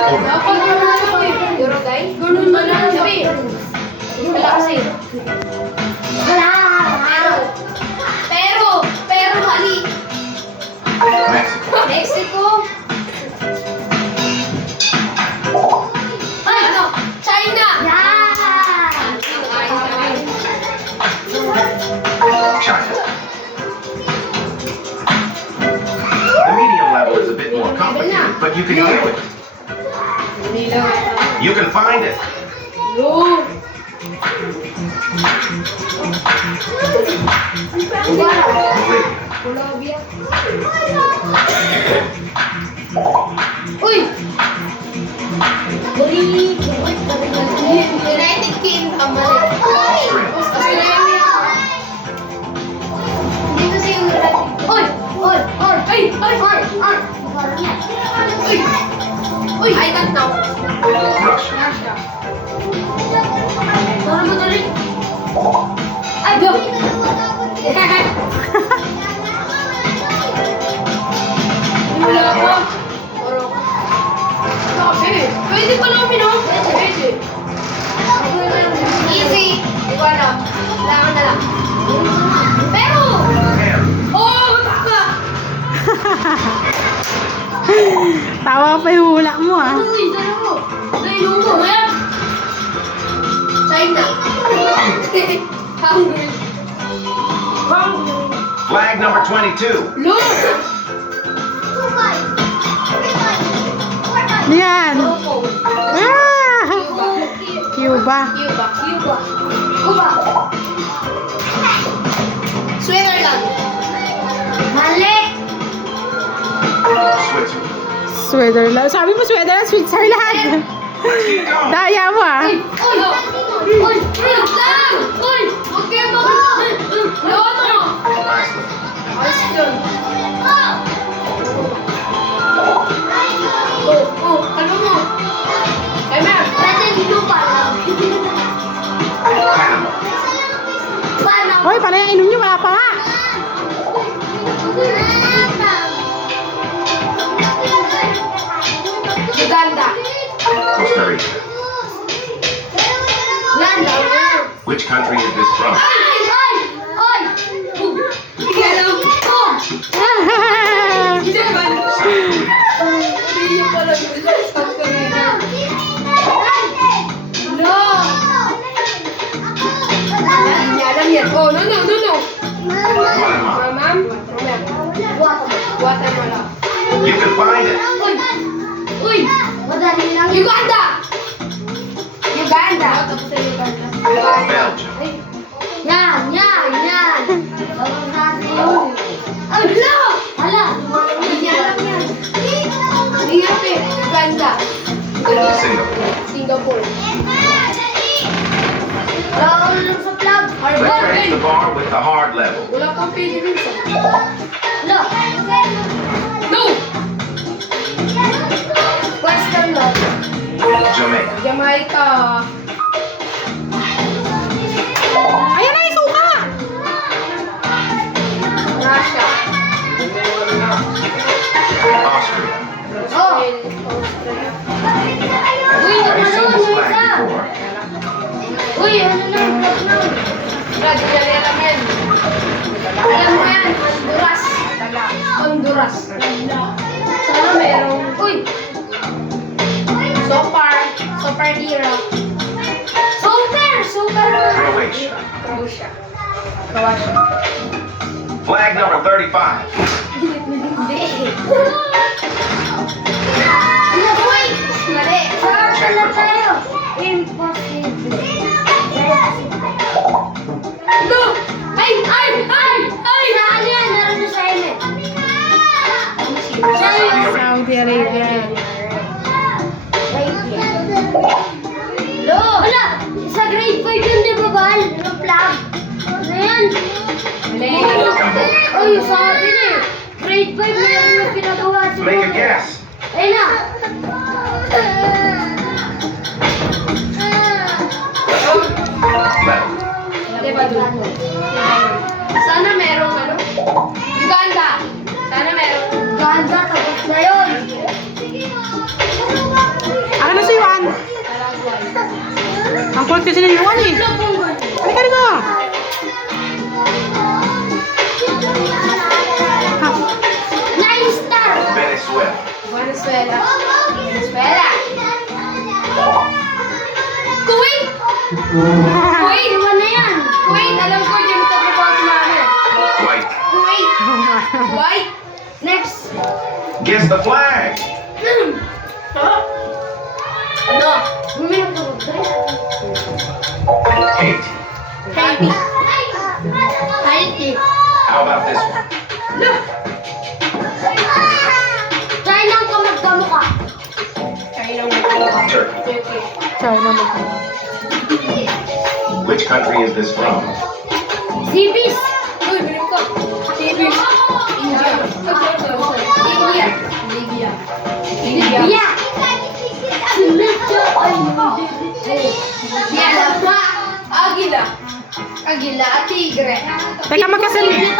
Dapat na lang eh. Uruguay? Ganun na lang sabi. Wala kasi. Pero mali. Mexico. Mexico. Ay, ano? China. China. The medium level is a bit more complicated, but you can do it. You can find it. Yo. Bolivia. Colombia. Uy! United Kingdom. Australia. Australia. Hindi kasi yung United. Uy! Ay! Uy! I don't know. Russia. Russia. Ano mo tuloy? Ay, go! Wala ko. Kasi, pwede pa lang pinom. Pwede. Easy. Hindi ko alam. Kailangan na lang. Pero! Japan. Oh, tama! Tawa pa yung hula mo ah. Uy, dala ko. Dahil mo, yan. China. Hungry. Flag number 22. Look! Yan. Loco. Ah! Cuba. Cuba. Cuba. Switzerland. Mali. Switzerland. Switzerland. Sabi mo Switzerland, Switzerland. Let's keep going. Daya mo ah. Uy! Uy! Lang! Uy! Huwag kayo Loto! Iceland. Iceland. Ano mo? Ay, ma'am. Natin dito pa lang. Panama. Paano? Hoy, paano yung inom nyo? Wala pa nga. Uganda. Costa Rica. Uganda. Which country is this from? Ay! Hindi alam ko. Hindi naman. South Korea. Hindi niyo pala South Korea. No! Hindi alam yan. Oh, no. Guatemala. Ma'am? Guatemala. You can find it. Uy! Uganda! Tapos sa Uganda. Belgium. Yan! Hala! Hindi niya alam yan. Hindi nga pe. Uganda. Singapore. Singapore. Let's raise the bar with the hard level. Wala kang Philippines. No! Western love. Jamaica. Jamaica. Ayan na yung suka. Russia. Austria. Australia. Uy, Have you seen this isa. flag before? Uy, ano na? Brad, hindi alam yan. Alam mo yan, Honduras. Sana merong, uy! Super hero. Super! Croatia. Croatia. Flag number 35. Hindi. Uy! Mali. Tayo. Impossible. No! Ay! Saan yan? Naroon sa helmet. Saudi Arabia. Lo! Wala! Sa grade 5 yun, di ba, Bal? Yung flag. Ano yan? Cambodia. Ay, sabi na eh. Grade 5 na yun yung pinagawa sa Make a guess. Ayun na. Level. Diba doon? Sana merong ano? Uganda! Sana merong Uganda, tapos na yun! Bakit kasi niliwan eh? Halika dito. Nine star. Venezuela. Venezuela. Venezuela. Kuwait. Kuwait, iwan na yan. Kuwait, alam ko dyan ito po si Mama. White. Kuwait. Kuwait. Next. Guess the flag. Ano? Bumili ko ba? Haiti. Haiti. Haiti. How about this one? China ang kamagkamukha. China ang kamagkamukha. Turkey. China mo. Which country is this from? Zibis. Uy, bilim ko. Zibis. India. India. Libya. Libya. Libya. Agila. Agila at tigre. Teka, magkasin.